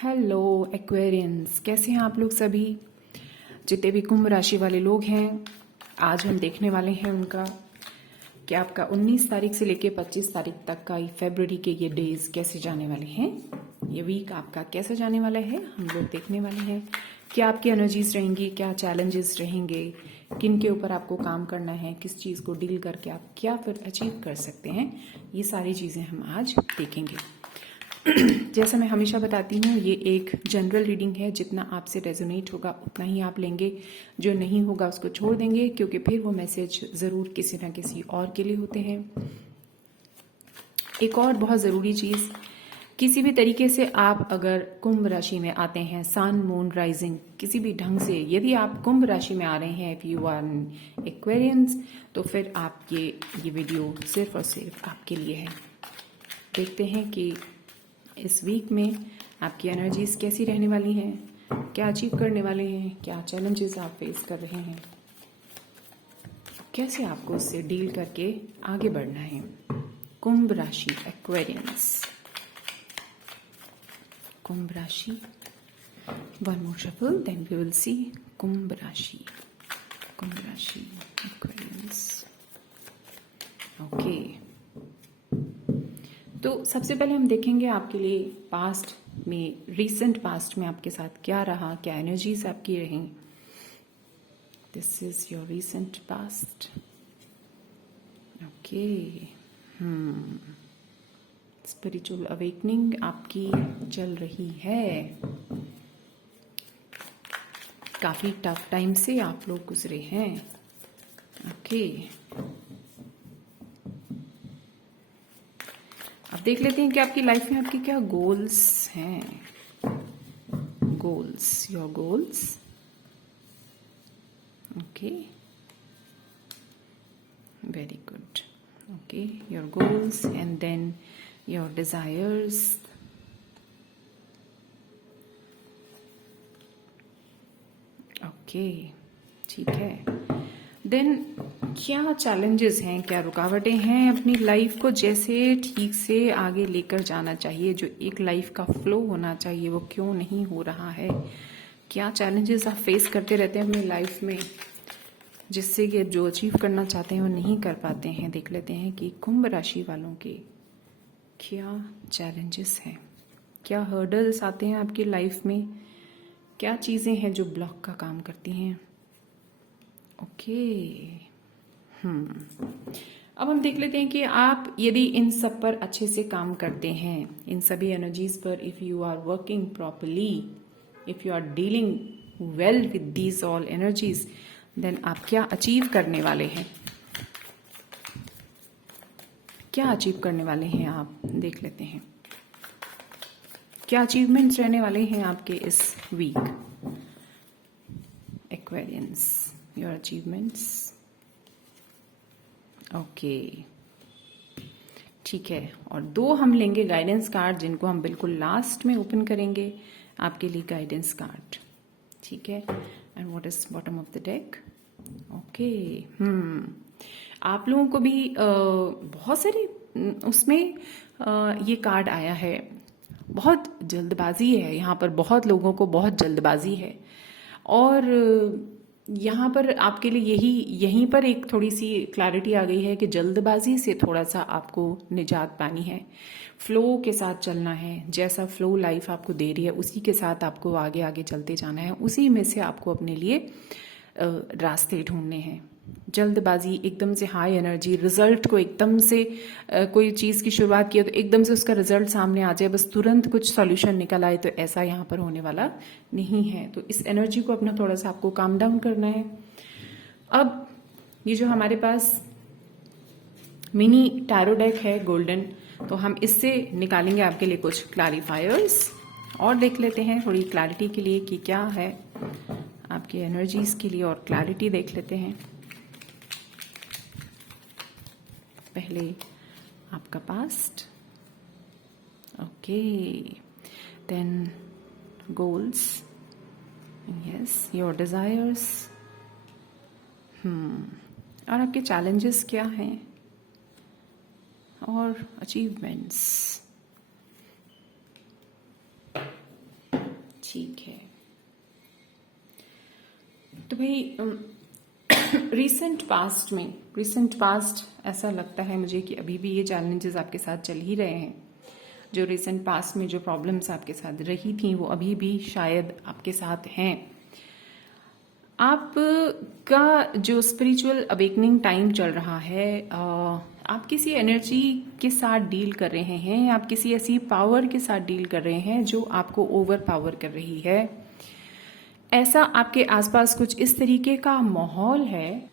Hello Aquarians, कैसे हैं आप लोग सभी। जितने भी कुंभ राशि वाले लोग हैं, आज हम देखने वाले हैं उनका कि आपका 19 तारीख से लेके 25 तारीख तक का फरवरी के ये डेज कैसे जाने वाले हैं। ये वीक आपका कैसे जाने वाला है हम लोग देखने वाले हैं। क्या आपकी एनर्जीज रहेंगी, क्या चैलेंजेस रहेंगे, किन के ऊपर आपको काम करना है, किस चीज़ को डील करके आप क्या फिर अचीव कर सकते हैं, ये सारी चीज़ें हम आज देखेंगे। जैसा मैं हमेशा बताती हूँ, ये एक जनरल रीडिंग है। जितना आपसे रेजोनेट होगा उतना ही आप लेंगे, जो नहीं होगा उसको छोड़ देंगे, क्योंकि फिर वो मैसेज ज़रूर किसी ना किसी और के लिए होते हैं। एक और बहुत ज़रूरी चीज़, किसी भी तरीके से आप अगर कुंभ राशि में आते हैं, सन मून राइजिंग किसी भी ढंग से, यदि आप कुंभ राशि में आ रहे हैं, इफ़ यू आर एक्वेरियंस, तो फिर आप ये वीडियो सिर्फ और सिर्फ आपके लिए है। देखते हैं कि इस वीक में आपकी एनर्जीज कैसी रहने वाली हैं, क्या अचीव करने वाले हैं, क्या चैलेंजेस आप फेस कर रहे हैं, कैसे आपको उससे डील करके आगे बढ़ना है। कुंभ राशि एक्वेरियंस, कुंभ राशि, one more shuffle then we will see कुंभ राशि एक्वेरियंस। ओके, तो सबसे पहले हम देखेंगे आपके लिए पास्ट में, रीसेंट पास्ट में आपके साथ क्या रहा, क्या एनर्जीज आपकी रही। This is your recent past. Okay, spiritual awakening आपकी चल रही है। काफी टफ टाइम से आप लोग गुजरे हैं। ओके, अब देख लेते हैं कि आपकी लाइफ में आपके क्या गोल्स हैं। Goals, your goals. Okay, very good. Okay, your goals and then your desires. Okay, ठीक है। देन क्या चैलेंजेस हैं, क्या रुकावटें हैं अपनी लाइफ को जैसे ठीक से आगे लेकर जाना चाहिए, जो एक लाइफ का फ्लो होना चाहिए वो क्यों नहीं हो रहा है। क्या चैलेंजेस आप फेस करते रहते हैं अपनी लाइफ में, जिससे कि जो अचीव करना चाहते हैं वो नहीं कर पाते हैं। देख लेते हैं कि कुंभ राशि वालों के क्या चैलेंजेस हैं, क्या हर्डल्स आते हैं आपकी लाइफ में, क्या चीज़ें हैं जो ब्लॉक का काम करती हैं। ओके, अब हम देख लेते हैं कि आप यदि इन सब पर अच्छे से काम करते हैं, इन सभी एनर्जीज पर, if you are working properly, if you are dealing well with these all energies, then आप क्या अचीव करने वाले हैं, क्या अचीव करने वाले हैं आप। देख लेते हैं क्या अचीवमेंट्स रहने वाले हैं आपके इस week. Aquarians, your achievements. Okay, ठीक है। और दो हम लेंगे गाइडेंस कार्ड, जिनको हम बिल्कुल लास्ट में ओपन करेंगे आपके लिए गाइडेंस कार्ड। ठीक है, and what is bottom of the deck. Okay, आप लोगों को भी बहुत सारे उसमें ये कार्ड आया है। बहुत जल्दबाजी है यहाँ पर, बहुत लोगों को बहुत जल्दबाजी है, और यहाँ पर आपके लिए यहीं पर एक थोड़ी सी क्लैरिटी आ गई है कि जल्दबाजी से थोड़ा सा आपको निजात पानी है। फ्लो के साथ चलना है, जैसा फ्लो लाइफ आपको दे रही है उसी के साथ आपको आगे आगे चलते जाना है, उसी में से आपको अपने लिए रास्ते ढूंढने हैं। जल्दबाजी, एकदम से हाई एनर्जी, रिजल्ट को एकदम से कोई चीज़ की शुरुआत की है तो एकदम से उसका रिजल्ट सामने आ जाए, बस तुरंत कुछ सॉल्यूशन निकल आए, तो ऐसा यहाँ पर होने वाला नहीं है। तो इस एनर्जी को अपना थोड़ा सा आपको काम डाउन करना है। अब ये जो हमारे पास मिनी टैरो डेक है गोल्डन, तो हम इससे निकालेंगे आपके लिए कुछ क्लैरिफायर्स और देख लेते हैं थोड़ी क्लैरिटी के लिए कि क्या है आपकी एनर्जीज के लिए, और क्लैरिटी देख लेते हैं। पहले आपका past, okay, then goals, yes, your desires, और आपके चैलेंजेस क्या हैं, और अचीवमेंट्स। ठीक है, तो भाई रिसेंट पास्ट ऐसा लगता है मुझे कि अभी भी ये चैलेंजेस आपके साथ चल ही रहे हैं। जो रिसेंट पास्ट में जो प्रॉब्लम्स आपके साथ रही थी वो अभी भी शायद आपके साथ हैं। आपका जो स्पिरिचुअल अवेकनिंग टाइम चल रहा है, आप किसी एनर्जी के साथ डील कर रहे हैं, आप किसी ऐसी पावर के साथ डील कर रहे हैं जो आपको ओवर पावर कर रही है। ऐसा आपके आसपास कुछ इस तरीके का माहौल है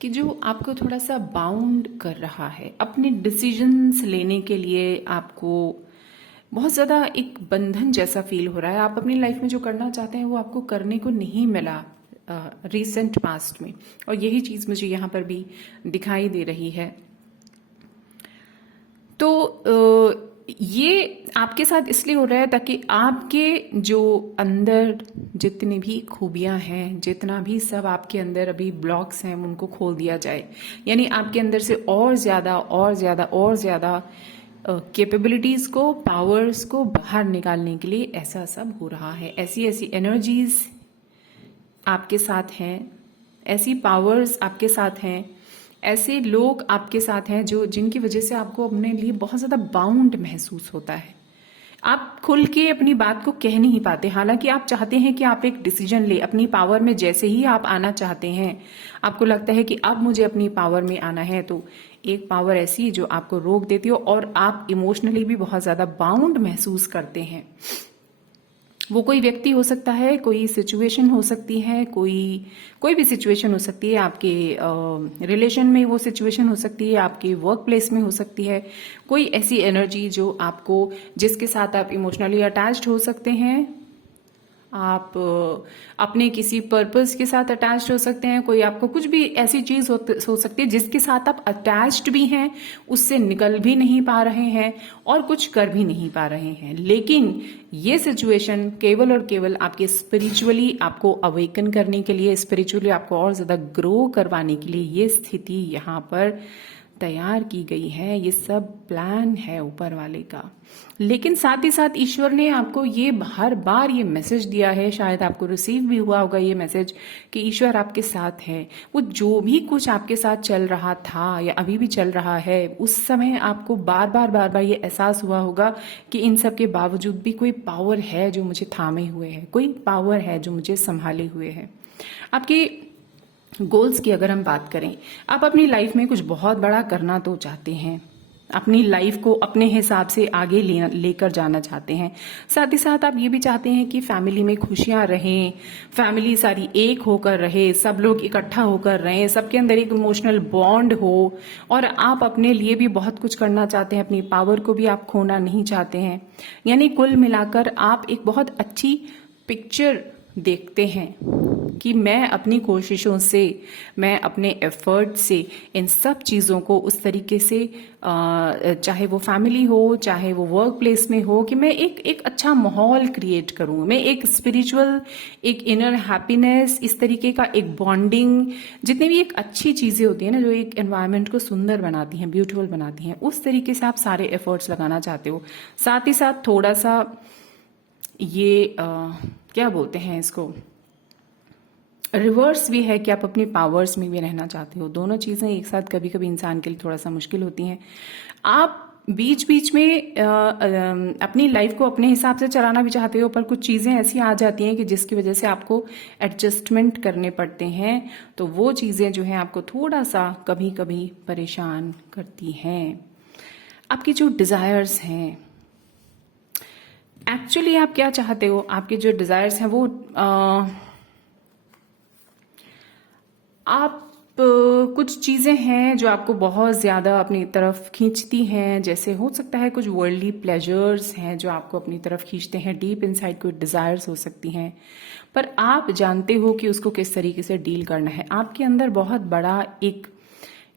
कि जो आपको थोड़ा सा बाउंड कर रहा है। अपने डिसीजंस लेने के लिए आपको बहुत ज़्यादा एक बंधन जैसा फील हो रहा है। आप अपनी लाइफ में जो करना चाहते हैं वो आपको करने को नहीं मिला रिसेंट पास्ट में, और यही चीज़ मुझे यहाँ पर भी दिखाई दे रही है। तो ये आपके साथ इसलिए हो रहा है ताकि आपके जो अंदर जितनी भी खूबियां हैं, जितना भी सब आपके अंदर अभी ब्लॉक्स हैं, उनको खोल दिया जाए। यानी आपके अंदर से और ज़्यादा कैपेबिलिटीज़ को, पावर्स को बाहर निकालने के लिए ऐसा सब हो रहा है। ऐसी ऐसी एनर्जीज आपके साथ हैं, ऐसी पावर्स आपके साथ हैं, ऐसे लोग आपके साथ हैं जो जिनकी वजह से आपको अपने लिए बहुत ज़्यादा बाउंड महसूस होता है। आप खुल के अपनी बात को कह नहीं पाते, हालांकि आप चाहते हैं कि आप एक डिसीजन ले अपनी पावर में। जैसे ही आप आना चाहते हैं, आपको लगता है कि अब मुझे अपनी पावर में आना है, तो एक पावर ऐसी जो आपको रोक देती हो और आप इमोशनली भी बहुत ज़्यादा बाउंड महसूस करते हैं। वो कोई व्यक्ति हो सकता है, कोई सिचुएशन हो सकती है, कोई भी सिचुएशन हो सकती है। आपके रिलेशन में वो सिचुएशन हो सकती है, आपके वर्क प्लेस में हो सकती है। कोई ऐसी एनर्जी जो आपको, जिसके साथ आप इमोशनली अटैच्ड हो सकते हैं। आप अपने किसी पर्पस के साथ अटैच्ड हो सकते हैं। कोई आपको कुछ भी ऐसी चीज हो सकती है जिसके साथ आप अटैच्ड भी हैं, उससे निकल भी नहीं पा रहे हैं और कुछ कर भी नहीं पा रहे हैं। लेकिन ये सिचुएशन केवल और केवल आपके स्पिरिचुअली आपको अवेकन करने के लिए, स्पिरिचुअली आपको और ज्यादा ग्रो करवाने के लिए ये स्थिति यहाँ पर तैयार की गई है। ये सब प्लान है ऊपर वाले का। लेकिन साथ ही साथ ईश्वर ने आपको ये हर बार ये मैसेज दिया है, शायद आपको रिसीव भी हुआ होगा ये मैसेज, कि ईश्वर आपके साथ है। वो जो भी कुछ आपके साथ चल रहा था या अभी भी चल रहा है, उस समय आपको बार बार ये एहसास हुआ होगा कि इन सब के बावजूद भी कोई पावर है जो मुझे थामे हुए है, कोई पावर है जो मुझे संभाले हुए है। आपके गोल्स की अगर हम बात करें, आप अपनी लाइफ में कुछ बहुत बड़ा करना तो चाहते हैं, अपनी लाइफ को अपने हिसाब से आगे लेकर जाना चाहते हैं। साथ ही साथ आप ये भी चाहते हैं कि फैमिली में खुशियां रहें, फैमिली सारी एक होकर रहे, सब लोग इकट्ठा होकर रहें, सबके अंदर एक इमोशनल बॉन्ड हो। और आप अपने लिए भी बहुत कुछ करना चाहते हैं, अपनी पावर को भी आप खोना नहीं चाहते हैं। यानी कुल मिलाकर आप एक बहुत अच्छी पिक्चर देखते हैं कि मैं अपनी कोशिशों से, मैं अपने एफर्ट से इन सब चीज़ों को उस तरीके से, चाहे वो फैमिली हो, चाहे वो वर्क प्लेस में हो, कि मैं एक अच्छा माहौल क्रिएट करूं। मैं एक स्पिरिचुअल, एक इनर हैप्पीनेस, इस तरीके का एक बॉन्डिंग, जितनी भी एक अच्छी चीज़ें होती हैं ना, जो एक एनवायरनमेंट को सुंदर बनाती हैं, ब्यूटीफुल बनाती हैं, उस तरीके से आप सारे एफर्ट्स लगाना चाहते हो। साथ ही साथ थोड़ा सा ये क्या बोलते हैं इसको, रिवर्स भी है कि आप अपनी पावर्स में भी रहना चाहते हो। दोनों चीजें एक साथ कभी कभी इंसान के लिए थोड़ा सा मुश्किल होती हैं। आप बीच बीच में अपनी लाइफ को अपने हिसाब से चलाना भी चाहते हो, पर कुछ चीजें ऐसी आ जाती हैं कि जिसकी वजह से आपको एडजस्टमेंट करने पड़ते हैं। तो वो चीजें जो हैं आपको थोड़ा सा कभी कभी परेशान करती हैं। आपकी जो डिजायर्स हैं, एक्चुअली आप क्या चाहते हो, आपके जो डिजायर्स हैं वो आप कुछ चीजें हैं जो आपको बहुत ज्यादा अपनी तरफ खींचती हैं। जैसे हो सकता है कुछ वर्ल्डली प्लेजर्स हैं जो आपको अपनी तरफ खींचते हैं, डीप इनसाइड कोई डिजायर्स हो सकती हैं, पर आप जानते हो कि उसको किस तरीके से डील करना है। आपके अंदर बहुत बड़ा एक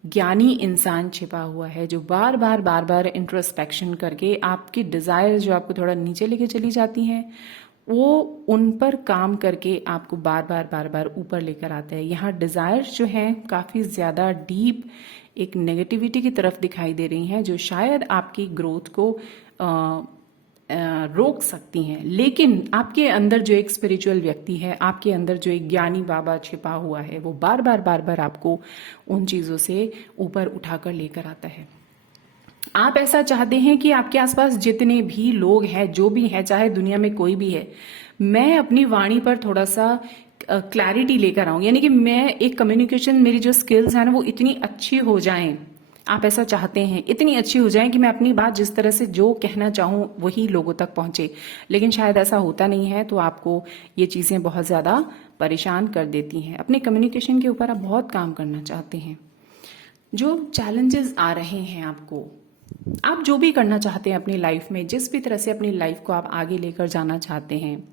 ज्ञानी इंसान छिपा हुआ है जो बार बार इंट्रोस्पेक्शन करके आपकी डिजायर जो आपको थोड़ा नीचे लेके चली जाती हैं, वो उन पर काम करके आपको बार बार ऊपर लेकर आता है। यहाँ डिजायर जो हैं काफी ज्यादा डीप एक नेगेटिविटी की तरफ दिखाई दे रही हैं, जो शायद आपकी ग्रोथ को रोक सकती हैं, लेकिन आपके अंदर जो एक स्पिरिचुअल व्यक्ति है, आपके अंदर जो एक ज्ञानी बाबा छिपा हुआ है, वो बार बार आपको उन चीज़ों से ऊपर उठाकर लेकर आता है। आप ऐसा चाहते हैं कि आपके आसपास जितने भी लोग हैं, जो भी है, चाहे दुनिया में कोई भी है, मैं अपनी वाणी पर थोड़ा सा क्लैरिटी लेकर आऊं, यानी कि मैं एक कम्युनिकेशन, मेरी जो स्किल्स हैं ना वो इतनी अच्छी हो जाएं। आप ऐसा चाहते हैं, इतनी अच्छी हो जाए कि मैं अपनी बात जिस तरह से जो कहना चाहूँ वही लोगों तक पहुंचे, लेकिन शायद ऐसा होता नहीं है, तो आपको ये चीज़ें बहुत ज़्यादा परेशान कर देती हैं। अपने कम्युनिकेशन के ऊपर आप बहुत काम करना चाहते हैं। जो चैलेंजेस आ रहे हैं आपको, आप जो भी करना चाहते हैं अपनी लाइफ में, जिस भी तरह से अपनी लाइफ को आप आगे लेकर जाना चाहते हैं,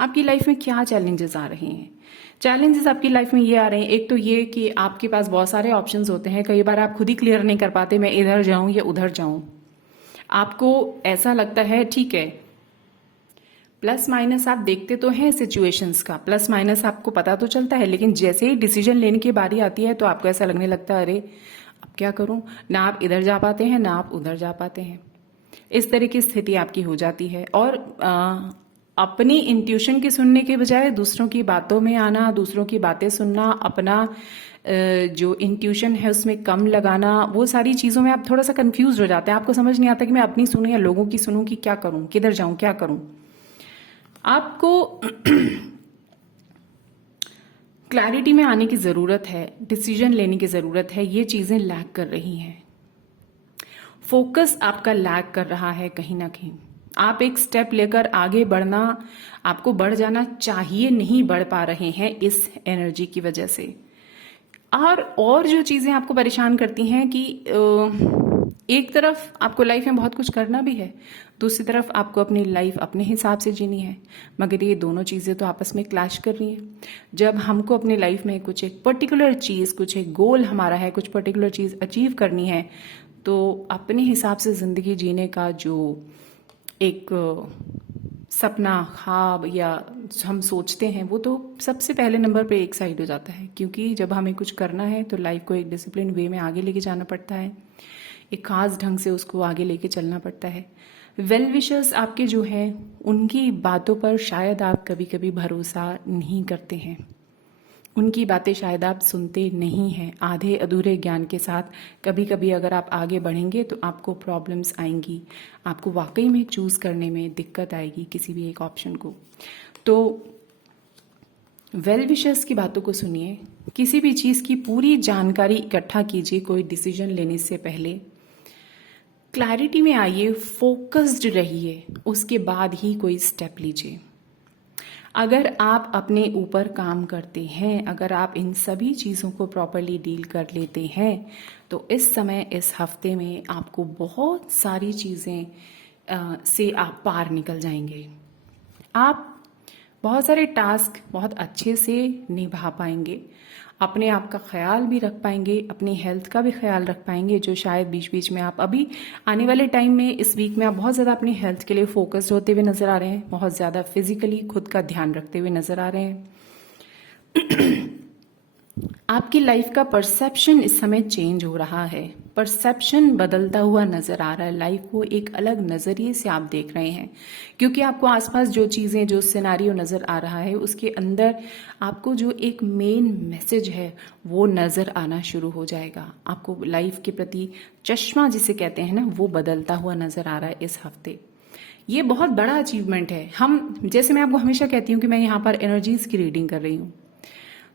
आपकी लाइफ में क्या चैलेंजेस आ रहे हैं? चैलेंजेस आपकी लाइफ में ये आ रहे हैं, एक तो ये कि आपके पास बहुत सारे ऑप्शंस होते हैं, कई बार आप खुद ही क्लियर नहीं कर पाते, मैं इधर जाऊं या उधर जाऊं। आपको ऐसा लगता है, ठीक है, प्लस माइनस आप देखते तो हैं सिचुएशंस का, प्लस माइनस आपको पता तो चलता है, लेकिन जैसे ही डिसीजन लेने की बारी आती है तो आपको ऐसा लगने लगता है, अरे अब क्या करूं, ना आप इधर जा पाते हैं ना आप उधर जा पाते हैं। इस तरह की स्थिति आपकी हो जाती है। और अपनी इंट्यूशन की सुनने के बजाय दूसरों की बातों में आना, दूसरों की बातें सुनना, अपना जो इंट्यूशन है उसमें कम लगाना, वो सारी चीज़ों में आप थोड़ा सा कंफ्यूज हो जाते हैं। आपको समझ नहीं आता कि मैं अपनी सुनूं या लोगों की सुनूं, कि क्या करूं, किधर जाऊं, क्या करूं। आपको क्लैरिटी में आने की ज़रूरत है, डिसीजन लेने की ज़रूरत है। ये चीज़ें लैग कर रही हैं, फोकस आपका लैग कर रहा है कहीं ना कहीं। आप एक स्टेप लेकर आगे बढ़ना, आपको बढ़ जाना चाहिए, नहीं बढ़ पा रहे हैं इस एनर्जी की वजह से। और जो चीज़ें आपको परेशान करती हैं कि एक तरफ आपको लाइफ में बहुत कुछ करना भी है, दूसरी तरफ आपको अपनी लाइफ अपने हिसाब से जीनी है, मगर ये दोनों चीज़ें तो आपस में क्लैश कर रही हैं। जब हमको अपनी लाइफ में कुछ एक पर्टिकुलर चीज़, कुछ एक गोल हमारा है, कुछ पर्टिकुलर चीज़ अचीव करनी है, तो अपने हिसाब से ज़िंदगी जीने का जो एक सपना, ख्वाब या हम सोचते हैं, वो तो सबसे पहले नंबर पे एक साइड हो जाता है। क्योंकि जब हमें कुछ करना है तो लाइफ को एक डिसिप्लिन वे में आगे लेके जाना पड़ता है, एक खास ढंग से उसको आगे लेके चलना पड़ता है। वेल विशर्स आपके जो हैं, उनकी बातों पर शायद आप कभी कभी भरोसा नहीं करते हैं, उनकी बातें शायद आप सुनते नहीं हैं। आधे अधूरे ज्ञान के साथ कभी कभी अगर आप आगे बढ़ेंगे तो आपको प्रॉब्लम्स आएंगी, आपको वाकई में चूज करने में दिक्कत आएगी किसी भी एक ऑप्शन को। तो वेल विशर्स की बातों को सुनिए, किसी भी चीज़ की पूरी जानकारी इकट्ठा कीजिए कोई डिसीजन लेने से पहले, क्लैरिटी में आइए, फोकस्ड रहिए, उसके बाद ही कोई स्टेप लीजिए। अगर आप अपने ऊपर काम करते हैं, अगर आप इन सभी चीज़ों को प्रॉपरली डील कर लेते हैं, तो इस समय, इस हफ्ते में आपको बहुत सारी चीज़ें से आप पार निकल जाएंगे। आप बहुत सारे टास्क बहुत अच्छे से निभा पाएंगे, अपने आप का ख्याल भी रख पाएंगे, अपनी हेल्थ का भी ख्याल रख पाएंगे, जो शायद बीच बीच में आप अभी आने वाले टाइम में, इस वीक में आप बहुत ज़्यादा अपनी हेल्थ के लिए फोकस्ड होते हुए नज़र आ रहे हैं, बहुत ज़्यादा फिजिकली खुद का ध्यान रखते हुए नज़र आ रहे हैं। आपकी लाइफ का परसेप्शन इस समय चेंज हो रहा है, परसेप्शन बदलता हुआ नजर आ रहा है, लाइफ को एक अलग नजरिए से आप देख रहे हैं, क्योंकि आपको आसपास जो चीजें, जो सिनारियो नजर आ रहा है, उसके अंदर आपको जो एक मेन मैसेज है वो नजर आना शुरू हो जाएगा। आपको लाइफ के प्रति चश्मा जिसे कहते हैं ना, वो बदलता हुआ नजर आ रहा है इस हफ्ते। ये बहुत बड़ा अचीवमेंट है। जैसे मैं आपको हमेशा कहती हूँ कि मैं यहाँ पर एनर्जीज की रीडिंग कर रही हूँ,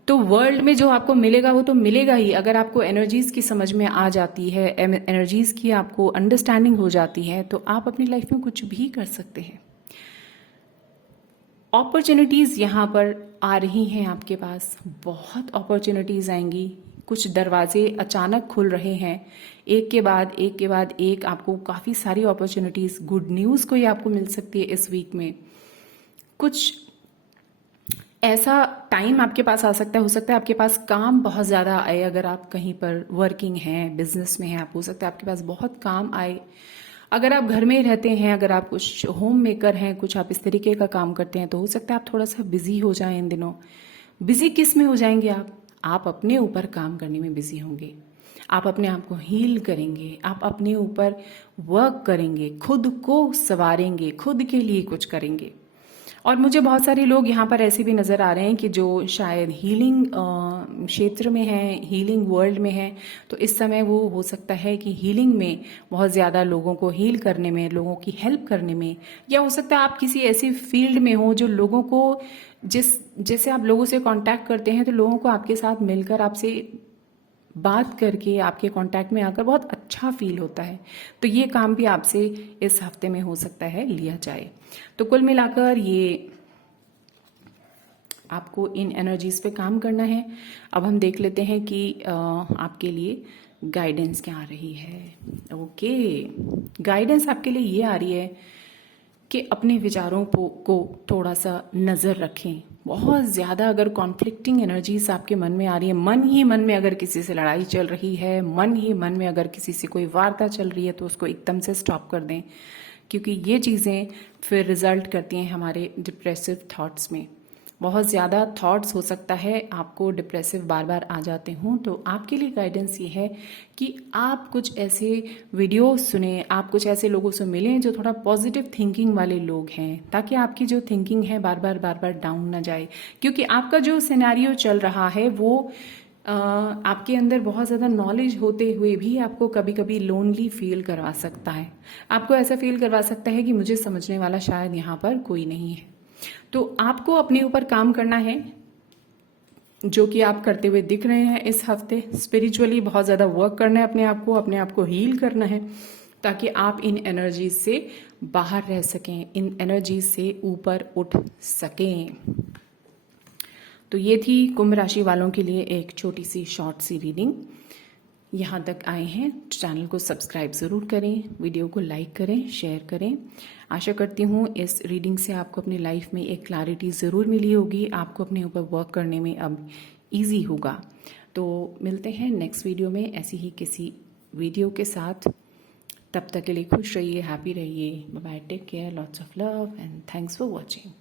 तो वर्ल्ड में जो आपको मिलेगा वो तो मिलेगा ही। अगर आपको एनर्जीज की समझ में आ जाती है, एनर्जीज की आपको अंडरस्टैंडिंग हो जाती है, तो आप अपनी लाइफ में कुछ भी कर सकते हैं। अपॉर्चुनिटीज यहाँ पर आ रही हैं आपके पास, बहुत अपॉर्चुनिटीज आएंगी, कुछ दरवाजे अचानक खुल रहे हैं, एक के बाद एक के बाद एक आपको काफ़ी सारी अपॉर्चुनिटीज, गुड न्यूज़ कोई आपको मिल सकती है इस वीक में। कुछ ऐसा टाइम आपके पास आ सकता है, हो सकता है आपके पास काम बहुत ज़्यादा आए, अगर आप कहीं पर वर्किंग हैं, बिजनेस में हैं, आप हो सकता है आपके पास बहुत काम आए। अगर आप घर में रहते हैं, अगर आप कुछ होम मेकर हैं, कुछ आप इस तरीके का काम करते हैं, तो हो सकता है आप थोड़ा सा बिजी हो जाएं इन दिनों। बिजी किस में हो जाएंगे आप अपने ऊपर काम करने में बिजी होंगे। आप अपने आप को हील करेंगे, आप अपने ऊपर वर्क करेंगे, खुद को संवारेंगे, खुद के लिए कुछ करेंगे। और मुझे बहुत सारे लोग यहाँ पर ऐसे भी नज़र आ रहे हैं कि जो शायद हीलिंग क्षेत्र में हैं, हीलिंग वर्ल्ड में हैं, तो इस समय वो हो सकता है कि हीलिंग में बहुत ज़्यादा लोगों को हील करने में, लोगों की हेल्प करने में, या हो सकता है आप किसी ऐसी फील्ड में हो जो लोगों को जैसे आप लोगों से कांटेक्ट करते हैं तो लोगों को आपके साथ मिलकर, आपसे बात करके, आपके कांटेक्ट में आकर बहुत अच्छा फील होता है। तो ये काम भी आपसे इस हफ्ते में हो सकता है लिया जाए। तो कुल मिलाकर ये आपको इन एनर्जीज पे काम करना है। अब हम देख लेते हैं कि आपके लिए गाइडेंस क्या आ रही है। ओके, गाइडेंस आपके लिए ये आ रही है कि अपने विचारों को थोड़ा सा नज़र रखें। बहुत ज़्यादा अगर कॉन्फ्लिक्टिंग एनर्जीज आपके मन में आ रही है, मन ही मन में अगर किसी से लड़ाई चल रही है, मन ही मन में अगर किसी से कोई वार्ता चल रही है, तो उसको एकदम से स्टॉप कर दें, क्योंकि ये चीज़ें फिर रिजल्ट करती हैं हमारे डिप्रेसिव थॉट्स में। बहुत ज़्यादा थॉट्स हो सकता है आपको डिप्रेसिव बार बार आ जाते हों, तो आपके लिए गाइडेंस ये है कि आप कुछ ऐसे वीडियो सुने, आप कुछ ऐसे लोगों से मिलें जो थोड़ा पॉजिटिव थिंकिंग वाले लोग हैं, ताकि आपकी जो थिंकिंग है बार बार डाउन ना जाए। क्योंकि आपका जो सिनेरियो चल रहा है वो आपके अंदर बहुत ज़्यादा नॉलेज होते हुए भी आपको कभी कभी लोनली फील करवा सकता है। आपको ऐसा फील करवा सकता है कि मुझे समझने वाला शायद यहाँ पर कोई नहीं है। तो आपको अपने ऊपर काम करना है, जो कि आप करते हुए दिख रहे हैं इस हफ्ते। स्पिरिचुअली बहुत ज़्यादा वर्क करना है, अपने आप को हील करना है, ताकि आप इन एनर्जीज से बाहर रह सकें, इन एनर्जीज से ऊपर उठ सकें। तो ये थी कुंभ राशि वालों के लिए एक छोटी सी शॉर्ट सी रीडिंग। यहाँ तक आए हैं तो चैनल को सब्सक्राइब ज़रूर करें, वीडियो को लाइक करें, शेयर करें। आशा करती हूँ इस रीडिंग से आपको अपनी लाइफ में एक क्लैरिटी ज़रूर मिली होगी, आपको अपने ऊपर वर्क करने में अब इजी होगा। तो मिलते हैं नेक्स्ट वीडियो में ऐसी ही किसी वीडियो के साथ। तब तक के लिए खुश रहिए, हैप्पी रहिए। Bye bye, take care, lots of love and thanks for watching.